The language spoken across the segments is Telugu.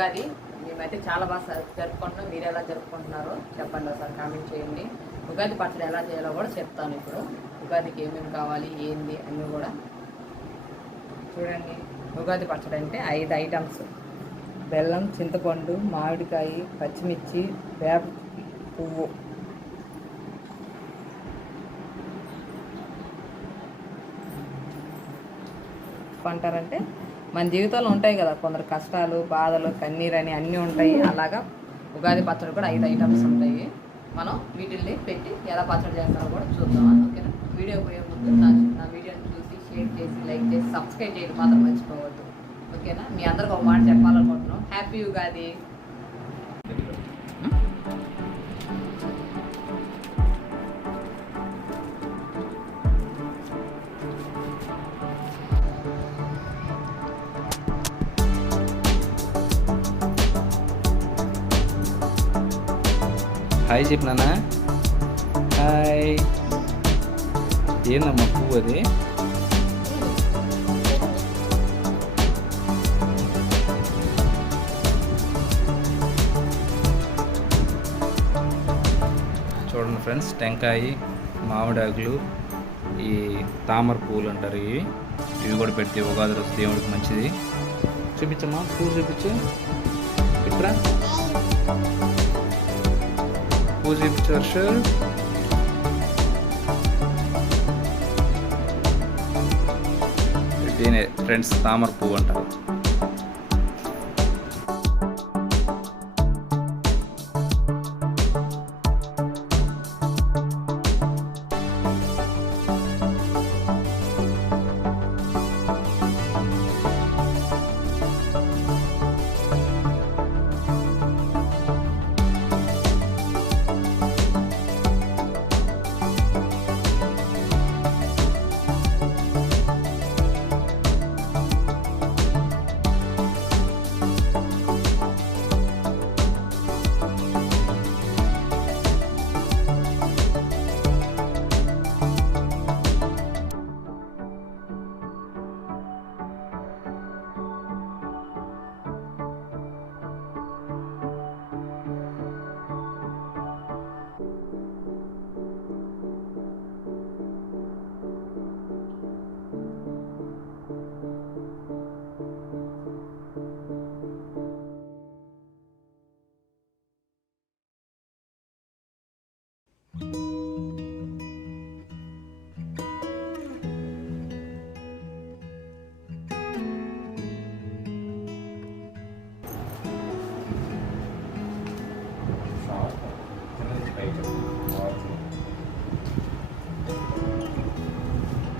ఉగాది మేమైతే చాలా బాగా జరుపుకుంటున్నాం. మీరు ఎలా జరుపుకుంటున్నారో చెప్పండి, ఒకసారి కామెంట్ చేయండి. ఉగాది పచ్చడి ఎలా చేయాలో కూడా చెప్తాను. ఇప్పుడు ఉగాదికి ఏమేమి కావాలి ఏంది అన్నీ కూడా చూడండి. ఉగాది పచ్చడి అంటే 5 ఐటమ్స్: బెల్లం, చింతపండు, మామిడికాయ, పచ్చిమిర్చి, వేప పువ్వు. అంటారంటే మన జీవితంలో ఉంటాయి కదా కొందరు కష్టాలు, బాధలు, కన్నీరు అని అన్నీ ఉంటాయి. అలాగా ఉగాది పచ్చడి కూడా 5 ఐటమ్స్ ఉంటాయి. మనం వీటిల్ని పెట్టి ఎలా పచ్చడి చేస్తారో కూడా చూద్దాం. ఓకేనా? వీడియో పోయే ముందు నా వీడియోని చూసి షేర్ చేసి లైక్ చేసి సబ్స్క్రైబ్ చేయడం మాత్రం మర్చిపోవద్దు. ఓకేనా? మీ అందరికి ఒక మాట చెప్పాలనుకుంటున్నాం. హ్యాపీ ఉగాది. హాయ్ చెప్పినానా? హాయ్. ఏందమ్మా పువ్వు అది? చూడండి ఫ్రెండ్స్, టెంకాయ, మామిడాకులు, ఈ తామర పువ్వులు అంటారు ఇవి కూడా పెడితే ఉగాది రోజు దేవుడికి మంచిది. చూపించమ్మా, పువ్వు చూపించు. ఇట్రా పువ్వు చూపించు వర్ష. దీనే ఫ్రెండ్స్ తామర పువ్వు అంటారు.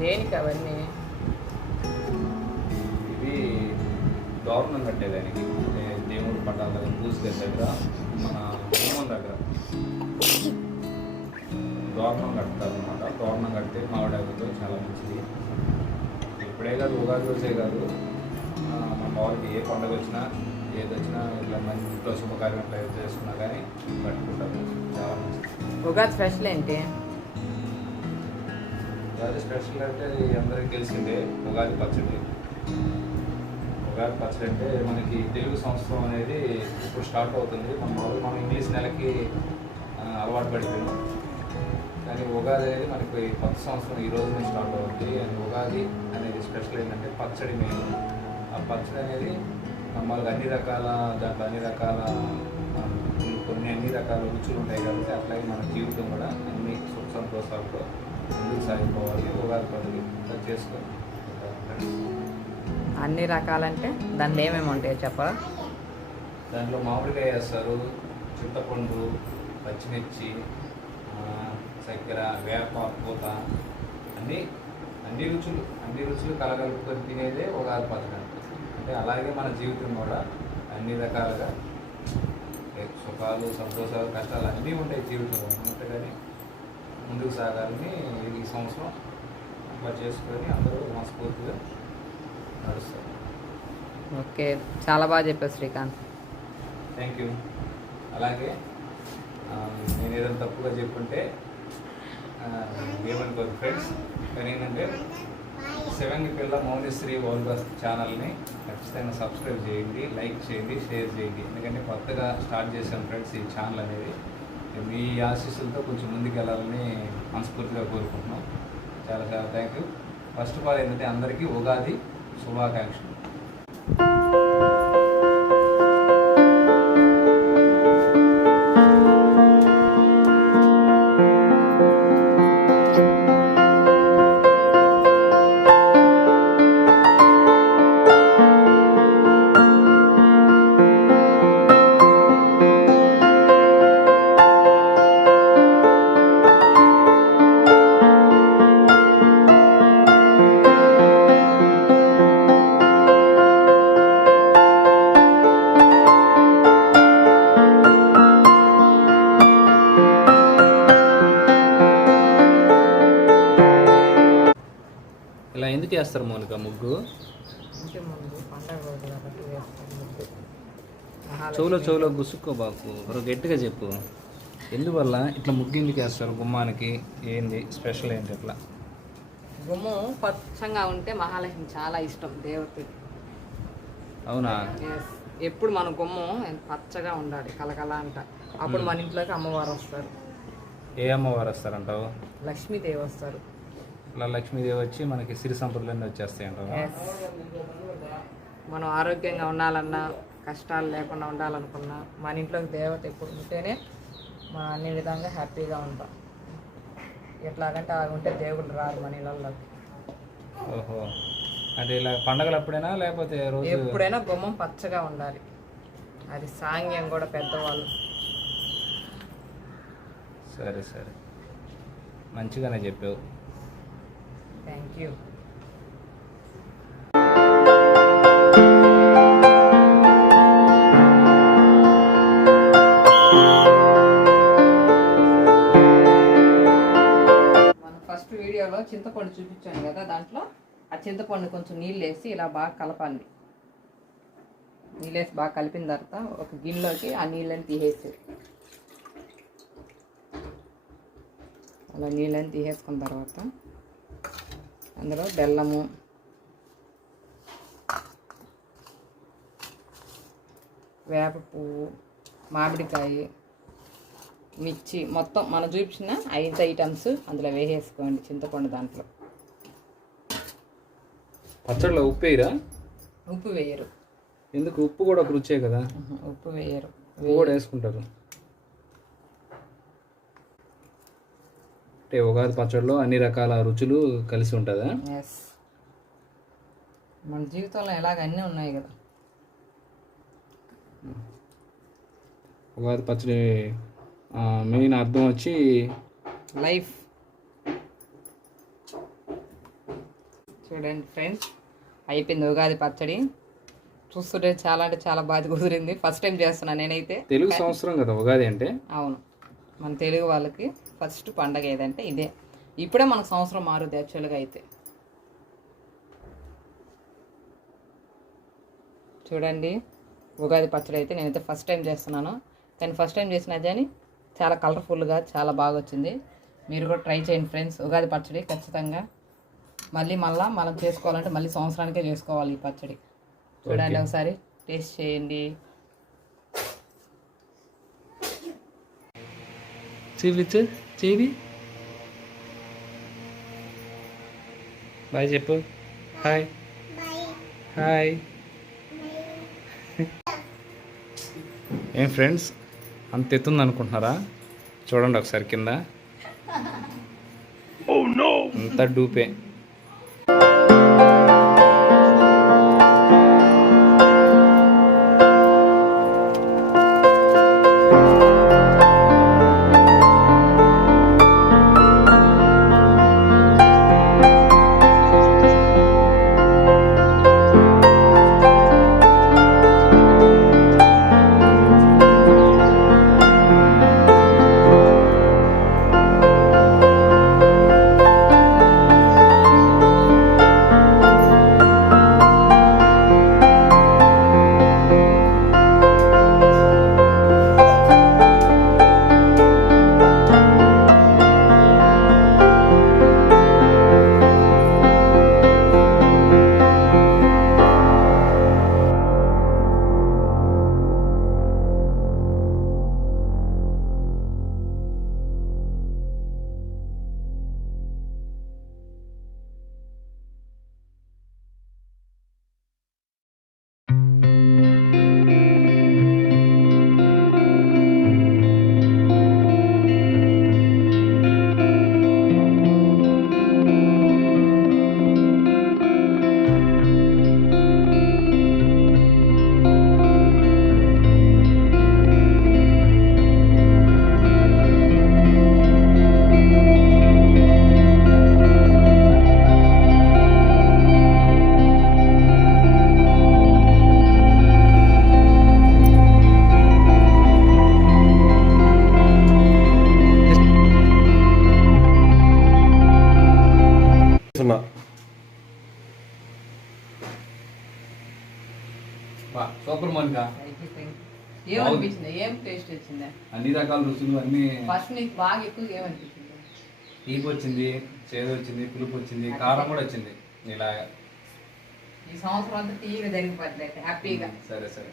దేనికి అవన్నీ? ఇవి గవర్నమెంట్ కట్టేదానికి, దేవుడు పట్టాల దగ్గర, పూజకి దగ్గర, మన హోమం దగ్గర గవర్నమెంట్ కడతారు అనమాట. గవర్నమెంట్ కడితే మామిడాకుతో చాలా మంచిది. ఇప్పుడే కాదు, ఉగాది రోజే కాదు, మన వాళ్ళకి ఏ పండుగ వచ్చినా ఏది వచ్చినా ఇట్లా మంచి ఇంట్లో శుభకార్యం ఏది చేసుకున్నా కానీ కట్టుకుంటారు. చాలా మంచిది. ఉగాది స్పెషల్ ఏంటి? ఉగాది స్పెషల్ అంటే అందరికీ తెలిసిందే, ఉగాది పచ్చడి. ఉగాది పచ్చడి అంటే మనకి తెలుగు సంవత్సరం అనేది ఇప్పుడు స్టార్ట్ అవుతుంది. మనం ఇంగ్లీష్ నెలకి అలవాటు పడిపోయాం. కానీ ఉగాది అనేది మనకి కొత్త సంవత్సరం ఈ రోజు నుంచి స్టార్ట్ అవుతుంది. అండ్ ఉగాది అనేది స్పెషల్ ఏంటంటే పచ్చడి మెయిన్. ఆ పచ్చడి అనేది మామూలుగా దాంట్లో అన్ని రకాల అన్ని రకాల రుచులు ఉంటాయి కాబట్టి అట్లాగే మన జీవితం కూడా అన్ని సుఖ సంతోషాలతో ముందుకు సాగిపోవాలి. ఉగాది పచ్చడి చేసుకొని అన్ని రకాలంటే దాంట్లో ఏమేమి ఉంటాయో చెప్పరా? దాంట్లో మామిడికాయ వేస్తారు, చింతపండు, పచ్చిమిర్చి, చక్కెర, వేప పూత, అన్ని రుచులు కలగలుపుకొని తినేదే ఉగాది పచ్చడి. అంటే అలాగే మన జీవితం కూడా అన్ని రకాలుగా సుఖాలు, సంతోషాలు, కష్టాలు అన్నీ ఉంటాయి జీవితంలో. కానీ ముందుకు సాగాలని ఈ సంవత్సరం అట్లా చేసుకొని అందరూ మనస్ఫూర్తిగా నడుస్తారు. ఓకే, చాలా బాగా చెప్పారు శ్రీకాంత్. Thank you. అలాగే నేను ఏదైనా తప్పుగా చెప్పుంటే ఏమనుకోదు ఫ్రెండ్స్. కానీ ఏంటంటే శివంగి పిల్ల మౌనిశ్రీ వరల్డ్ ఛానల్ని ఖచ్చితంగా సబ్స్క్రైబ్ చేయండి, లైక్ చేయండి, షేర్ చేయండి. ఎందుకంటే కొత్తగా స్టార్ట్ చేశాను ఫ్రెండ్స్ ఈ ఛానల్ అనేది. మీ ఆశీస్సులతో కొంచెం ముందుకు వెళ్ళాలని మనస్ఫూర్తిగా కోరుకుంటున్నాం. చాలా చాలా thank you. First of all ఏంటంటే అందరికీ ఉగాది శుభాకాంక్షలు. ఇలా ఎందుకు వేస్తారు మౌనిక ముగ్గు? ఇంటి ముందు పండగ రోజు కాబట్టి వేస్తాం ముగ్గు. చెవులో గుసుక్కోబాకు, ఒక గట్టిగా చెప్పు. ఎందువల్ల ఇట్లా ముగ్గు ఎందుకు వేస్తారు గుమ్మానికి? ఏంది స్పెషల్ ఏంటి అట్లా? గుమ్మం పచ్చంగా ఉంటే మహాలక్ష్మి చాలా ఇష్టం దేవతకి. అవునా? ఎస్, ఎప్పుడు మన గుమ్మం పచ్చగా ఉండాలి, కలకల అంట. అప్పుడు మన ఇంట్లోకి అమ్మవారు వస్తారు. ఏ అమ్మవారు వస్తారంటావు? లక్ష్మీదేవి వస్తారు. ఇలా లక్ష్మీదేవి వచ్చి మనకి సిరి సంపదలన్నీ వచ్చేస్తాయి అంటావా? ఎస్, మనం ఆరోగ్యంగా ఉండాలన్నా, కష్టాలు లేకుండా ఉండాలనుకున్నా మన ఇంట్లోకి దేవత ఎప్పుడు ఉంటేనే మనం అన్ని విధంగా హ్యాపీగా ఉంటాం. ఎట్లాగంటే అలా ఉంటే దేవుళ్ళు రారు మన ఇళ్ళల్లోకి. ఓహో, అంటే ఇలా పండగలు అప్పుడైనా లేకపోతే రోజు? ఎప్పుడైనా గుమ్మం పచ్చగా ఉండాలి. అది సాంగ్యం కూడా పెద్దవాళ్ళు. సరే సరే, మంచిగానే చెప్పావు. Thank you. మన ఫస్ట్ వీడియోలో చింతపండు చూపించాను కదా, దాంట్లో ఆ చింతపండు కొంచెం నీళ్ళు వేసి ఇలా బాగా కలపాలి. నీళ్ళు వేసి బాగా కలిపిన తర్వాత ఒక గిన్నెలోకి ఆ నీళ్ళని తీసేసి, అలా నీళ్ళని తీసేసుకున్న తర్వాత అందులో బెల్లము, వేప పువ్వు, మామిడికాయ, మిర్చి మొత్తం మనం చూపించిన 5 ఐటమ్స్ అందులో వేసేసుకోండి. చింతపండు దాంట్లో పచ్చడిలో ఉప్పు వేయరా? ఉప్పు వేయరు. ఎందుకు? ఉప్పు కూడా ఒక రుచే కదా. ఉప్పు వేయరు. ఉప్పు కూడా వేసుకుంటారు. అంటే ఉగాది పచ్చడిలో అన్ని రకాల రుచులు కలిసి ఉంటుందా? ఎస్, మన జీవితంలో ఎలాగ అన్నీ ఉన్నాయి కదా. ఉగాది పచ్చడి మెయిన్ అర్థం వచ్చి లైఫ్. చూడండి ఫ్రెండ్స్, అయిపోయింది ఉగాది పచ్చడి. చూస్తుంటే చాలా అంటే చాలా బాగా కుదిరింది. ఫస్ట్ టైం చేస్తున్నాను నేనైతే. తెలుగు సంవత్సరం కదా ఉగాది అంటే. అవును, మన తెలుగు వాళ్ళకి ఫస్ట్ పండగ ఏదంటే ఇదే. ఇప్పుడే మనకు సంవత్సరం మారుద్ది యాక్చువల్గా అయితే. చూడండి, ఉగాది పచ్చడి అయితే నేనైతే ఫస్ట్ టైం చేస్తున్నాను. కానీ ఫస్ట్ టైం చేసిన కానీ చాలా కలర్ఫుల్గా చాలా బాగా వచ్చింది. మీరు కూడా ట్రై చేయండి ఫ్రెండ్స్. ఉగాది పచ్చడి ఖచ్చితంగా మళ్ళీ మనం చేసుకోవాలంటే మళ్ళీ సంవత్సరానికే చేసుకోవాలి ఈ పచ్చడి. చూడండి, ఒకసారి టేస్ట్ చేయండి. చూపించు, చేయి. బాయ్ చెప్పు. Hi hi. ఏం ఫ్రెండ్స్, అంత ఎత్తుంది అనుకుంటున్నారా? చూడండి ఒకసారి కింద అంతా డూపే. సూపర్ మోనికా. ఏమనిపించింది? ఏం టేస్ట్ వచ్చిందా? అన్ని రకాల రుచులు అన్ని. ఫస్ట్ నీకు బాగా ఎక్కువ ఏమనిపించింది? తీపి వచ్చింది, చేదు వచ్చింది, పులుపు వచ్చింది, కారం కూడా వచ్చింది. ఇలాగా ఈ సంవత్సరం అంతా టీగా జరిగిపోతుంది హ్యాపీగా. సరే సరే.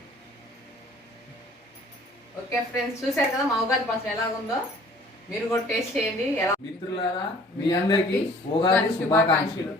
ఓకే ఫ్రెండ్స్, చూశారు కదా మా ఉగాది పచ్చడి ఎలాగుందో. మీరు కూడా టేస్ట్ చేయండి. ఎలా మిత్రులారా, మీ అందరికీ ఉగాది శుభాకాంక్షలు.